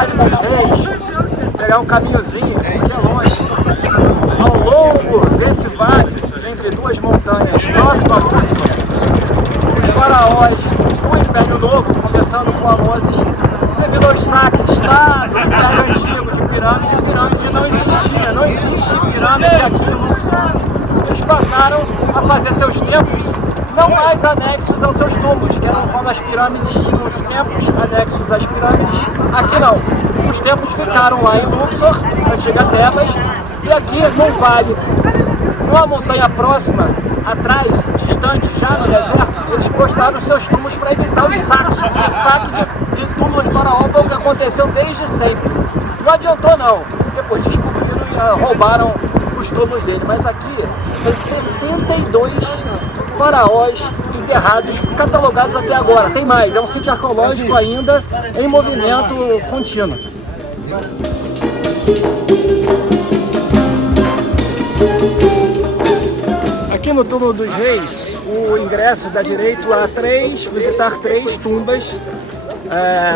Vale dos Reis, pegar um caminhozinho, porque é longe. Ao longo desse vale, entre duas montanhas, próximo a Luxor, os faraós do Império Novo, começando com Amoses, devido aos saques lá do Império Antigo de pirâmide não existia, não existe pirâmide aqui em Luxor. Eles passaram a fazer seus templos não mais anexos aos seus túmulos, que eram como as pirâmides tinham os templos anexos às pirâmides. Aqui não, os templos ficaram lá em Luxor, antiga Tebas, e aqui no vale, numa montanha próxima, atrás, distante já no deserto, eles postaram os seus túmulos para evitar os saques, porque saque de túmulos de faraó foi o que aconteceu desde sempre. Não adiantou não, depois descobriram e roubaram os túmulos dele, mas aqui tem 62 faraós enterrados, catalogados até agora. Tem mais, é um sítio arqueológico ainda em movimento contínuo. Aqui no Túmulo dos Reis, o ingresso dá direito a visitar três tumbas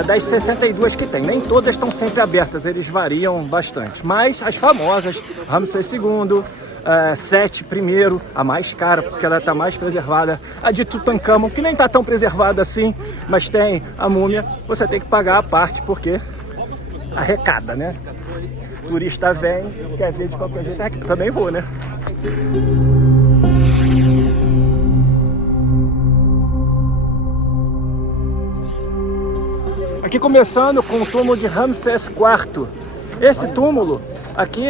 das 62 que tem. Nem todas estão sempre abertas, eles variam bastante. Mas as famosas, Ramsés II, Sete I, a mais cara, porque ela está mais preservada. A de Tutankhamon, que nem está tão preservada assim, mas tem a múmia, você tem que pagar a parte, porque arrecada, né? O turista vem, quer ver de qualquer jeito, também vou, né? Aqui começando com o túmulo de Ramsés IV. Esse túmulo aqui,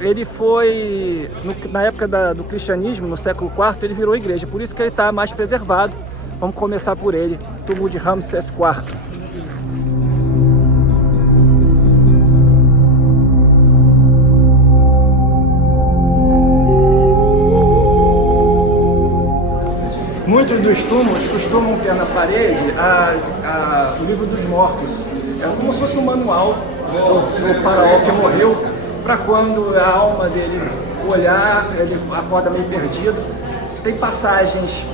ele foi, na época do cristianismo, no século IV, ele virou igreja, por isso que ele está mais preservado. Vamos começar por ele, túmulo de Ramsés IV. Muitos dos túmulos costumam ter na parede o livro dos mortos. É como se fosse um manual do faraó que morreu, para quando a alma dele olhar, ele acorda meio perdido. Tem passagens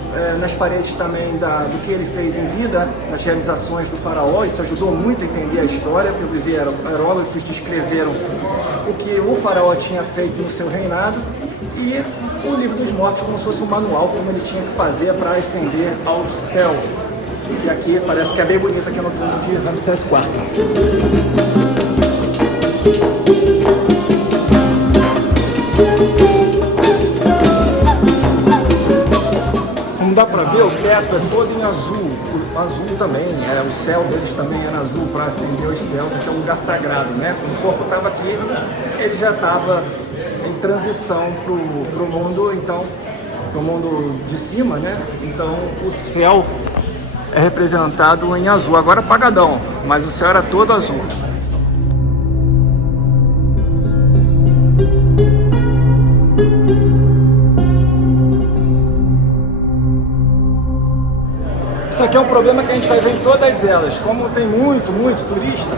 nas paredes também do que ele fez em vida, nas realizações do faraó. Isso ajudou muito a entender a história, porque os hieróglifos descreveram o que o faraó tinha feito no seu reinado. E o livro dos mortos como se fosse um manual, como ele tinha que fazer para ascender ao céu. E aqui parece que é bem bonito aqui no túmulo de Ramsés IV. Como dá para ver, o teto é todo em azul. O azul também, o céu deles também era azul para acender os céus, que é um lugar sagrado, né? Quando o corpo estava aqui, ele já estava em transição para o mundo, então, para o mundo de cima, né? Então o céu é representado em azul, agora apagadão, mas o céu era todo azul. Isso aqui é um problema que a gente vai ver em todas elas. Como tem muito turista,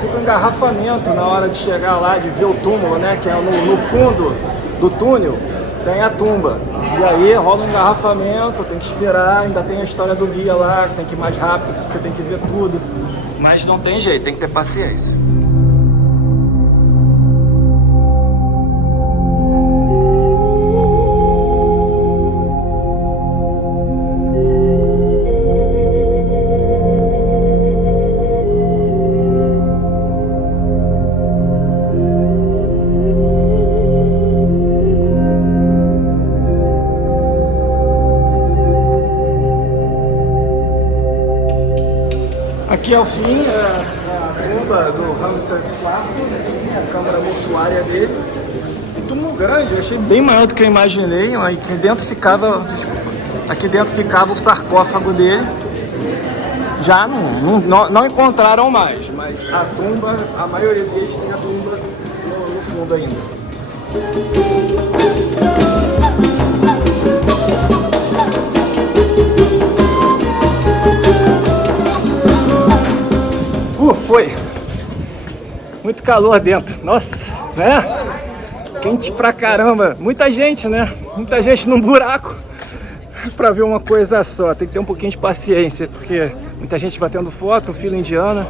fica um engarrafamento na hora de chegar lá, de ver o túmulo, né? Que é no fundo do túnel, tem a tumba. E aí rola um engarrafamento, tem que esperar, ainda tem a história do guia lá, tem que ir mais rápido, porque tem que ver tudo. Mas não tem jeito, tem que ter paciência. Aqui ao fim a tumba do Ramsés IV, a câmara mortuária dele. Um túmulo grande, eu achei bem maior do que eu imaginei. Aqui dentro ficava o sarcófago dele. Já não encontraram mais, mas a tumba, a maioria deles tem a tumba no fundo ainda. Foi muito calor dentro, nossa, né? Quente pra caramba, muita gente, né? Muita gente num buraco. para ver uma coisa só, tem que ter um pouquinho de paciência, porque muita gente batendo foto, fila indiana,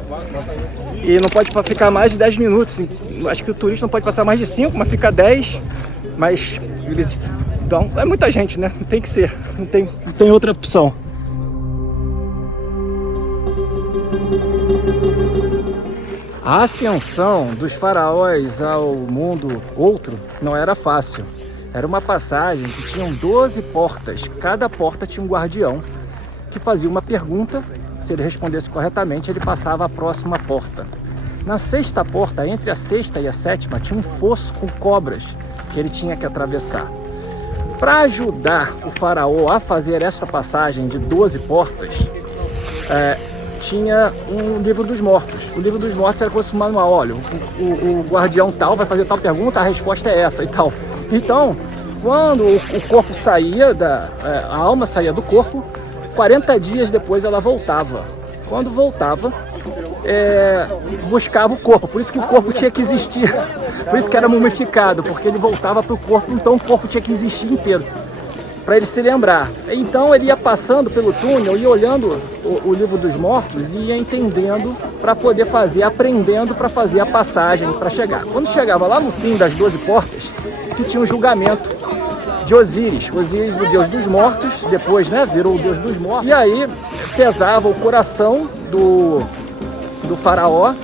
e não pode ficar mais de 10 minutos. Acho que o turista não pode passar mais de 5, mas fica 10, mas eles dão, é muita gente, né? Tem que ser, não tem outra opção. A ascensão dos faraós ao mundo outro não era fácil. Era uma passagem que tinham 12 portas. Cada porta tinha um guardião que fazia uma pergunta. Se ele respondesse corretamente, ele passava à próxima porta. Na sexta porta, entre a sexta e a sétima, tinha um fosso com cobras que ele tinha que atravessar. Para ajudar o faraó a fazer esta passagem de 12 portas, tinha um livro dos mortos. O livro dos mortos era como se fosse um manual. Olha, o guardião tal vai fazer tal pergunta, a resposta é essa e tal. Então, quando o corpo saía, a alma saía do corpo, 40 dias depois ela voltava. Quando voltava, buscava o corpo. Por isso que o corpo tinha que existir. Por isso que era mumificado, porque ele voltava para o corpo, então o corpo tinha que existir inteiro, para ele se lembrar. Então ele ia passando pelo túnel, ia olhando o livro dos mortos e ia entendendo para poder fazer, aprendendo para fazer a passagem, para chegar. Quando chegava lá no fim das 12 portas, que tinha um julgamento de Osíris. Osíris, o deus dos mortos, depois, né, virou o deus dos mortos. E aí pesava o coração do faraó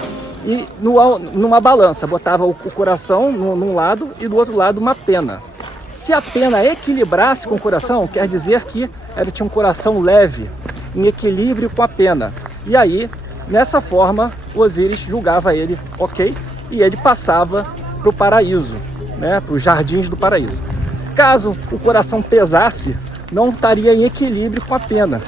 e numa balança, botava o coração num lado e do outro lado uma pena. Se a pena equilibrasse com o coração, quer dizer que ele tinha um coração leve, em equilíbrio com a pena. E aí, nessa forma, Osíris julgava ele ok, e ele passava para o paraíso, né, para os jardins do paraíso. Caso o coração pesasse, não estaria em equilíbrio com a pena.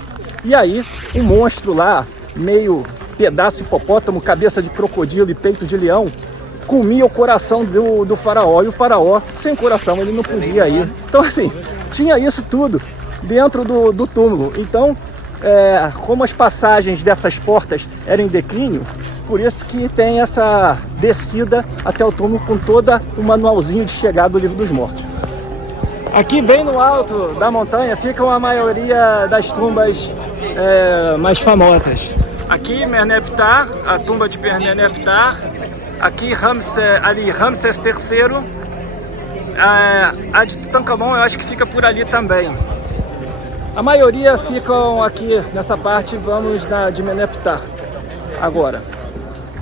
E aí, um monstro lá, meio pedaço de hipopótamo, cabeça de crocodilo e peito de leão, comia o coração do faraó, e o faraó, sem coração, ele não podia ir. Então, assim, tinha isso tudo dentro do túmulo. Então, como as passagens dessas portas eram em declínio, por isso que tem essa descida até o túmulo com todo o manualzinho de chegada do livro dos mortos. Aqui, bem no alto da montanha, ficam a maioria das tumbas mais famosas. Aqui, Merneptah, a tumba de Merneptah. Aqui, Ramsés III. A de Tutankhamon, eu acho que fica por ali também. A maioria ficam aqui nessa parte. Vamos na de Merneptah agora.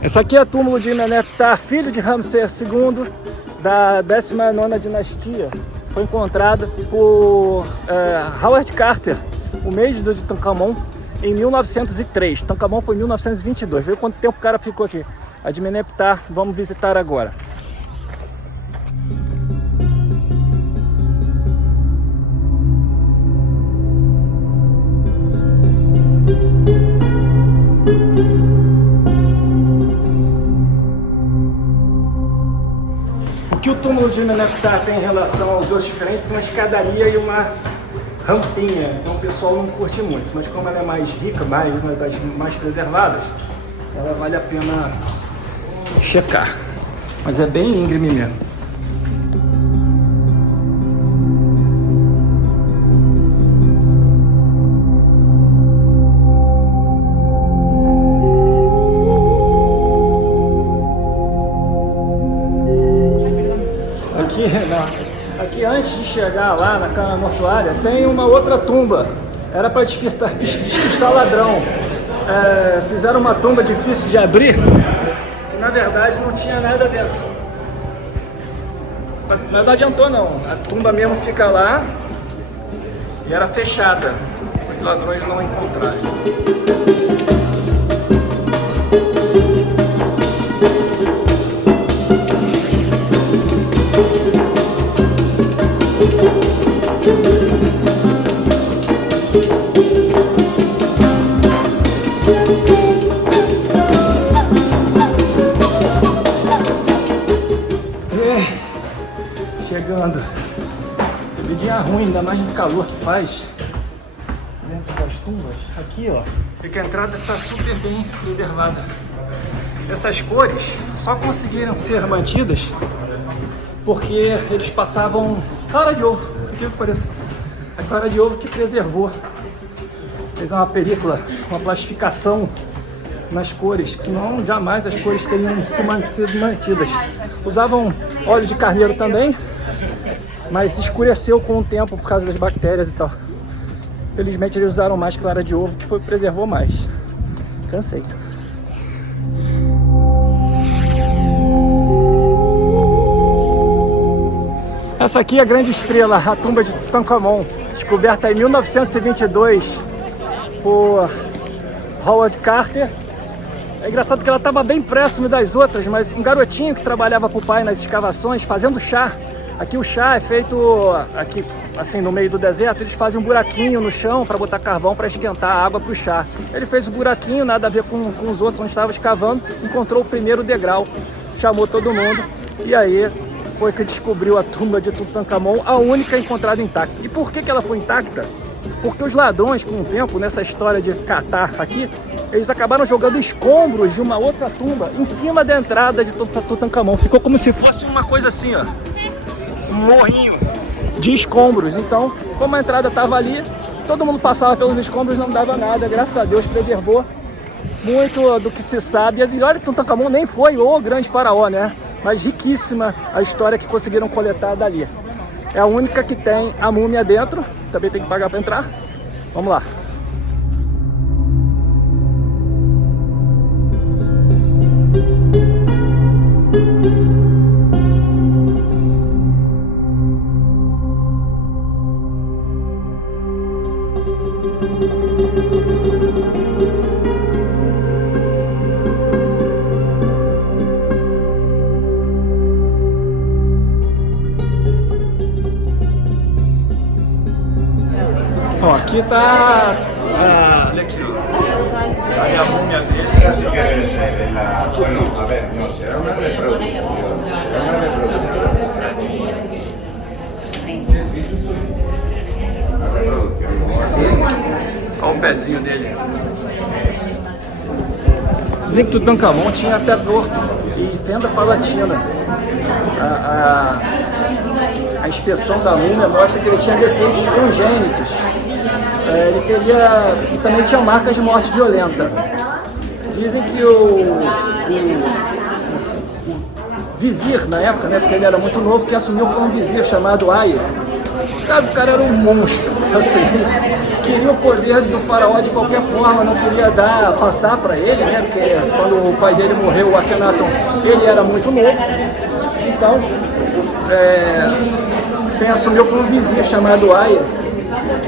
Essa aqui é a túmulo de Merneptah, filho de Ramsés II, da 19ª dinastia. Foi encontrada por Howard Carter, o mesmo do Tutankhamon, em 1903. Tutankhamon foi em 1922. Vê quanto tempo o cara ficou aqui. A de Merneptah, vamos visitar agora. O que o túmulo de Merneptah tem em relação aos outros diferentes? Tem uma escadaria e uma rampinha, então o pessoal não curte muito, mas como ela é mais rica, uma das mais preservadas, ela vale a pena checar, mas é bem íngreme mesmo. Aqui antes de chegar lá na câmara mortuária tem uma outra tumba, era para despistar ladrão. Fizeram uma tumba difícil de abrir, que na verdade não tinha nada dentro. Mas não adiantou não, a tumba mesmo fica lá e era fechada, os ladrões não encontraram. Chegando, vidinha ruim, ainda mais no calor que faz dentro das tumbas. Aqui ó, vê que a entrada está super bem preservada. Essas cores só conseguiram ser mantidas porque eles passavam clara de ovo, por que pareça. A clara de ovo que preservou. Fez uma película, uma plastificação nas cores, que senão jamais as cores teriam sido mantidas. Usavam óleo de carneiro também, mas escureceu com o tempo por causa das bactérias e tal. Felizmente eles usaram mais clara de ovo, que foi preservou mais. Cansei. Essa aqui é a grande estrela, a tumba de Tutankhamon, descoberta em 1922 por Howard Carter. É engraçado que ela estava bem próxima das outras, mas um garotinho que trabalhava para o pai nas escavações, fazendo chá. Aqui o chá é feito, aqui assim no meio do deserto, eles fazem um buraquinho no chão para botar carvão para esquentar a água para o chá. Ele fez o buraquinho, nada a ver com os outros onde estava escavando, encontrou o primeiro degrau, chamou todo mundo e aí foi que descobriu a tumba de Tutankhamon, a única encontrada intacta. E por que ela foi intacta? Porque os ladrões, com o tempo, nessa história de catar aqui, eles acabaram jogando escombros de uma outra tumba em cima da entrada de Tutankhamon. Ficou como se fosse uma coisa assim, ó, um morrinho de escombros. Então, como a entrada estava ali, todo mundo passava pelos escombros, não dava nada. Graças a Deus preservou muito do que se sabe. E olha que Tutankhamon nem foi o grande faraó, né? Mas riquíssima a história que conseguiram coletar dali. É a única que tem a múmia dentro. Também tem que pagar para entrar. Vamos lá. Ó, aqui tá a múmia dele. Bueno, a ver, no, será una reproducción. Será una reproducción. Una reproducción, como así. Olha o pezinho dele. Dizem que Tutankhamon tinha pé torto e fenda palatina. A inspeção da múmia mostra que ele tinha defeitos congênitos. Ele também tinha marcas de morte violenta. Dizem que o vizir, na época, né, porque ele era muito novo, que assumiu foi um vizir chamado Aya. O cara era um monstro, assim, queria o poder do faraó de qualquer forma, não queria passar para ele, né, porque quando o pai dele morreu, o Akhenaton, ele era muito novo. Então, quem assumiu foi um vizir chamado Aya.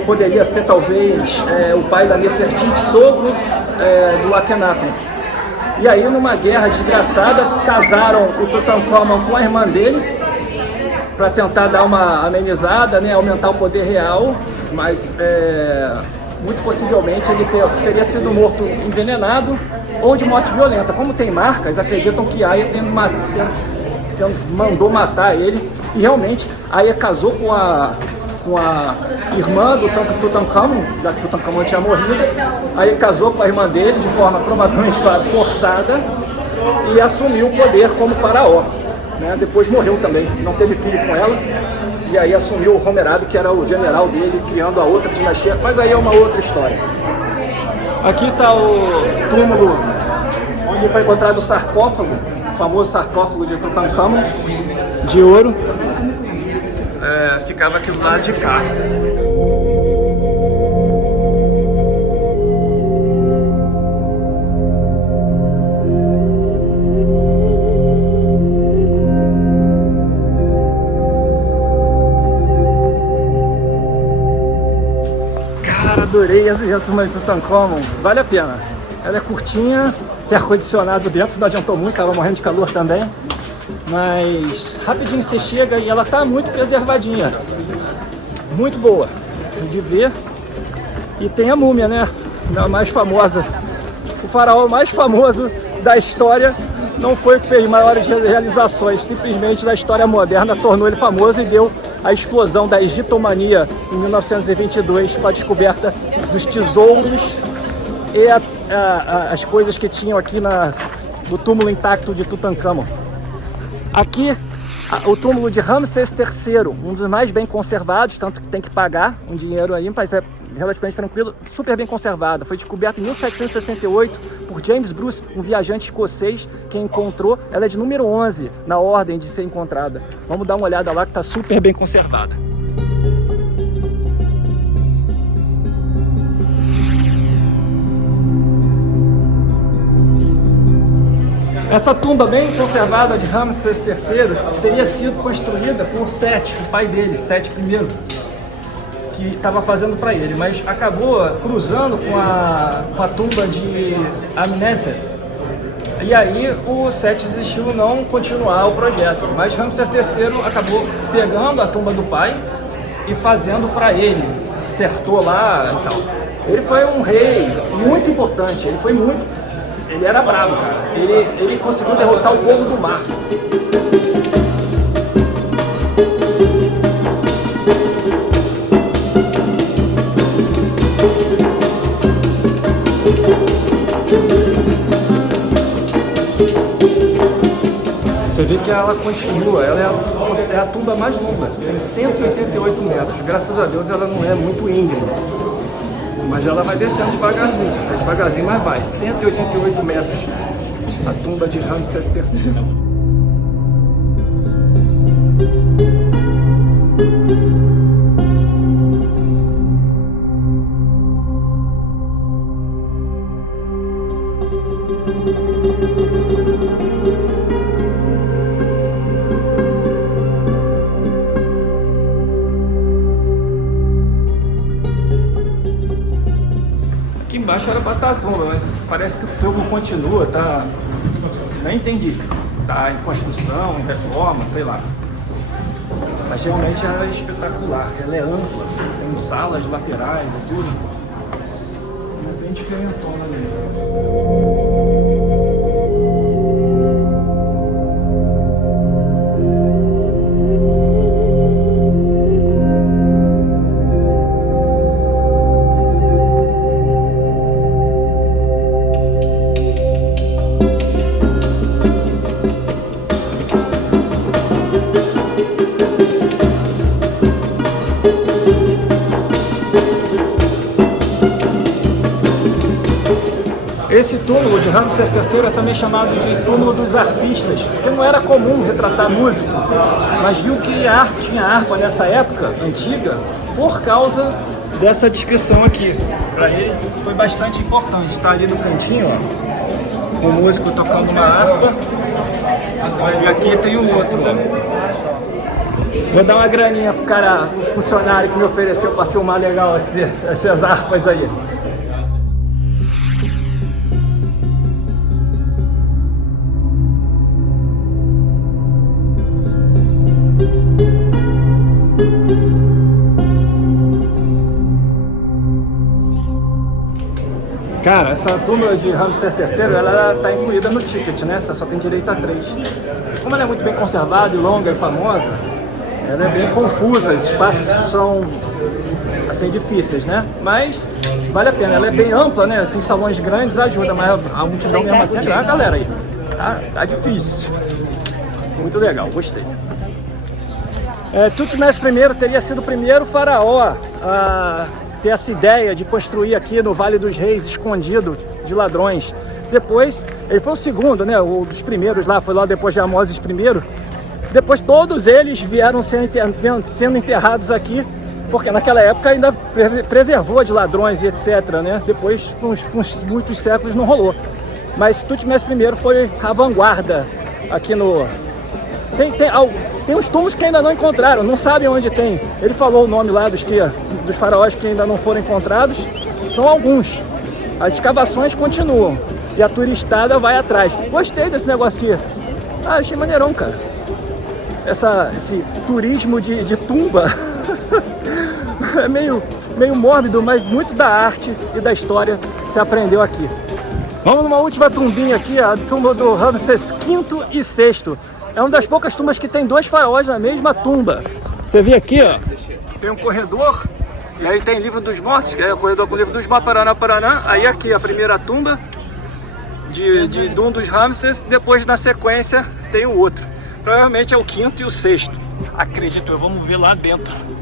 Poderia ser talvez o pai da Nefertiti, sogro do Akhenaton. E aí, numa guerra desgraçada, casaram o Tutankhamon com a irmã dele para tentar dar uma amenizada, né, aumentar o poder real, mas muito possivelmente ele teria sido morto envenenado ou de morte violenta. Como tem marcas, acreditam que Aya mandou matar ele e realmente Aya casou com a irmã do Tutankhamon, já que Tutankhamon tinha morrido. Aí casou com a irmã dele de forma provavelmente, claro, forçada e assumiu o poder como faraó, né? Depois morreu também, não teve filho com ela e aí assumiu o Hammurabi, que era o general dele, criando a outra dinastia, mas aí é uma outra história. Aqui está o túmulo onde foi encontrado o sarcófago, o famoso sarcófago de Tutankhamon, de ouro. Ficava aqui do lado de cá. Cara, adorei a tumba de Tutankhamon, vale a pena. Ela é curtinha, tem ar-condicionado dentro, não adiantou muito, estava morrendo de calor também. Mas rapidinho você chega e ela tá muito preservadinha, muito boa de ver. E tem a múmia, né, a mais famosa. O faraó mais famoso da história não foi o que fez maiores realizações, simplesmente da história moderna tornou ele famoso e deu a explosão da egitomania em 1922 com a descoberta dos tesouros e as coisas que tinham aqui no túmulo intacto de Tutankhamon. Aqui O túmulo de Ramsés III, um dos mais bem conservados, tanto que tem que pagar um dinheiro aí, mas é relativamente tranquilo, super bem conservada. Foi descoberta em 1768 por James Bruce, um viajante escocês que encontrou. Ela é de número 11 na ordem de ser encontrada. Vamos dar uma olhada lá que está super bem conservada. Essa tumba bem conservada de Ramsés III teria sido construída por Sete, o pai dele, Sete I, que estava fazendo para ele, mas acabou cruzando com a tumba de Amnésias. E aí o Sete desistiu não continuar o projeto, mas Ramsés III acabou pegando a tumba do pai e fazendo para ele, acertou lá e tal. Ele foi um rei muito importante, ele era bravo, cara. Ele conseguiu derrotar o povo do mar. Você vê que ela continua, ela é a tumba mais longa, tem 188 metros. Graças a Deus ela não é muito íngreme. Mas ela vai descendo devagarzinho, mas vai. 188 metros, a tumba de Ramsés III. Aqui embaixo era para estar a tumba, mas parece que o túmulo continua, tá? Nem entendi. Tá em construção, em reforma, sei lá. Mas realmente ela é espetacular, ela é ampla, tem salas laterais e tudo. É bem diferentona mesmo. Esse túmulo de Ramsés III é também chamado de túmulo dos arpistas, porque não era comum retratar músico, mas viu que tinha harpa nessa época antiga por causa dessa descrição aqui. Para eles foi bastante importante. Está ali no cantinho, ó, o músico tocando uma harpa, e aqui tem o outro. Ó. Vou dar uma graninha pro cara, o funcionário que me ofereceu para filmar legal essas harpas aí. Cara, essa tumba de Ramsés III, ela tá incluída no ticket, né? Você só tem direito a 3. Como ela é muito bem conservada e longa e famosa, ela é bem confusa, os espaços são, assim, difíceis, né? Mas vale a pena, ela é bem ampla, né? Tem salões grandes, ajuda, mas a multidão mesmo assim, a galera aí. Tá difícil. Muito legal, gostei. Tutmés I teria sido o primeiro faraó a ter essa ideia de construir aqui no Vale dos Reis, escondido de ladrões. Depois, ele foi o segundo, né? O dos primeiros lá, foi lá depois de Amoses I. Depois todos eles vieram sendo enterrados aqui, porque naquela época ainda preservou de ladrões e etc, né? Depois, com muitos séculos, não rolou. Mas Tutmés I foi a vanguarda aqui no... Tem uns túmulos que ainda não encontraram, não sabem onde tem. Ele falou o nome lá dos faraós que ainda não foram encontrados. São alguns. As escavações continuam e a turistada vai atrás. Gostei desse negócio aqui. Achei maneirão, cara. Esse turismo de tumba é meio mórbido, mas muito da arte e da história se aprendeu aqui. Vamos numa última tumbinha aqui, a tumba do Ramsés V e VI. É uma das poucas tumbas que tem 2 faraós na mesma tumba. Você vê aqui, ó, tem um corredor, e aí tem Livro dos Mortos, que é o corredor com o Livro dos Mortos, Paraná. Aí aqui a primeira tumba de um dos Ramsés, depois na sequência tem o outro. Provavelmente é o 5º e o 6º. Acredito eu, vamos ver lá dentro.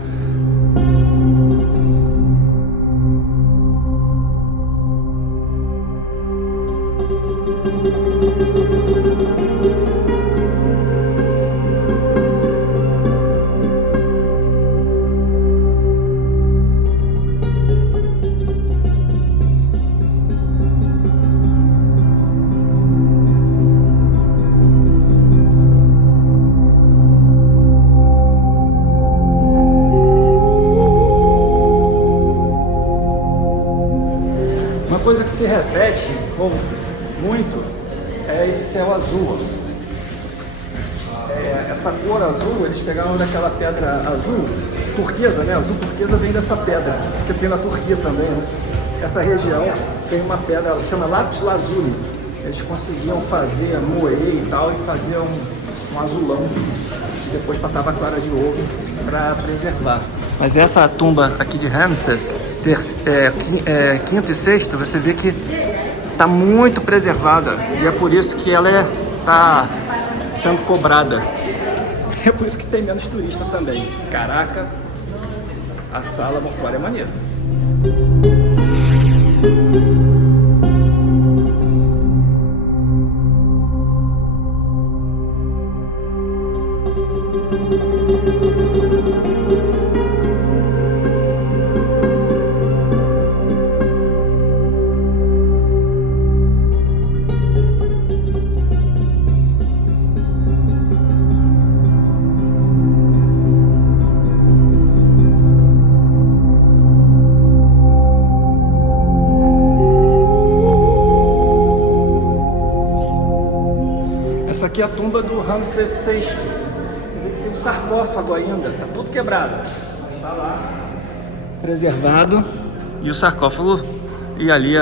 Uma coisa que se repete muito é esse céu azul. Essa cor azul, eles pegaram daquela pedra azul turquesa, né? Azul turquesa vem dessa pedra, que tem na Turquia também, né? Essa região tem uma pedra, chama lápis lazuli. Eles conseguiam fazer, moer e tal, e fazer um azulão. E depois passava clara de ovo para preservar. Mas essa tumba aqui de Ramsés, 5º e 6º, você vê que está muito preservada. E é por isso que ela está sendo cobrada. É por isso que tem menos turista também. Caraca, a sala mortuária é maneira. Essa aqui é a tumba do Ramsés VI. Tem um sarcófago ainda, tá tudo quebrado. Tá lá, preservado. E o sarcófago, e ali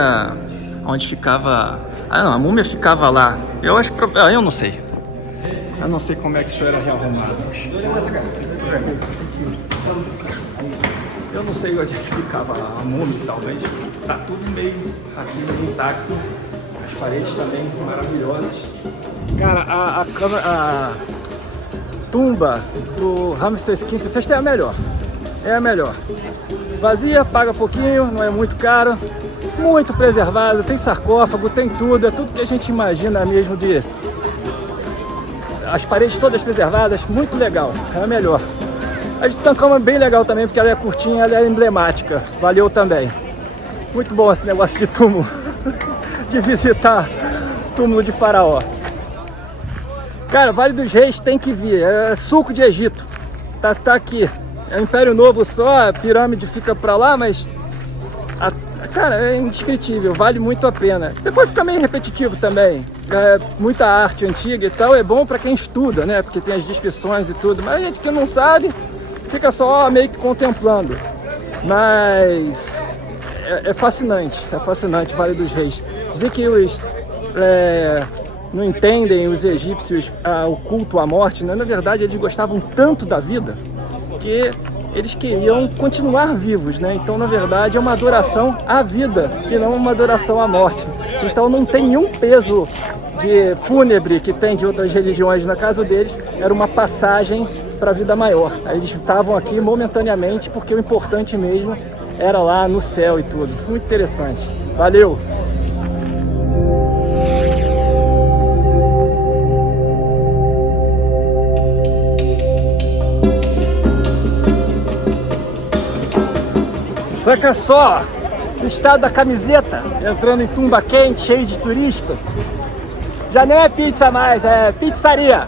onde ficava... Ah não, a múmia ficava lá. Eu acho que... eu não sei. Eu não sei como é que isso era rearrumado. Eu não sei onde é que ficava a múmia e tal, mas tá tudo meio aqui meio intacto. As paredes também maravilhosas. Cara, a tumba do Ramsés V e VI é a melhor. É a melhor. Vazia, paga pouquinho, não é muito caro. Muito preservado, tem sarcófago, tem tudo. É tudo que a gente imagina mesmo de... As paredes todas preservadas, muito legal. É a melhor. A de Tutancâmon é bem legal também, porque ela é curtinha, ela é emblemática. Valeu também. Muito bom esse negócio de túmulo. De visitar túmulo de faraó. Cara, Vale dos Reis tem que vir, é suco de Egito, tá aqui, é o Império Novo só, a pirâmide fica pra lá, mas, cara, é indescritível, vale muito a pena. Depois fica meio repetitivo também, muita arte antiga e tal, é bom pra quem estuda, né, porque tem as descrições e tudo, mas a gente que não sabe, fica só meio que contemplando, mas é fascinante, Vale dos Reis. Dizem que os... não entendem os egípcios o culto à morte, né? Na verdade eles gostavam tanto da vida que eles queriam continuar vivos, né? Então na verdade é uma adoração à vida e não uma adoração à morte. Então não tem nenhum peso de fúnebre que tem de outras religiões. Na casa deles era uma passagem para a vida maior. Eles estavam aqui momentaneamente porque o importante mesmo era lá no céu e tudo. Muito interessante. Valeu! Saca só, o estado da camiseta, entrando em tumba quente, cheio de turista. Já nem é pizza mais, é pizzaria.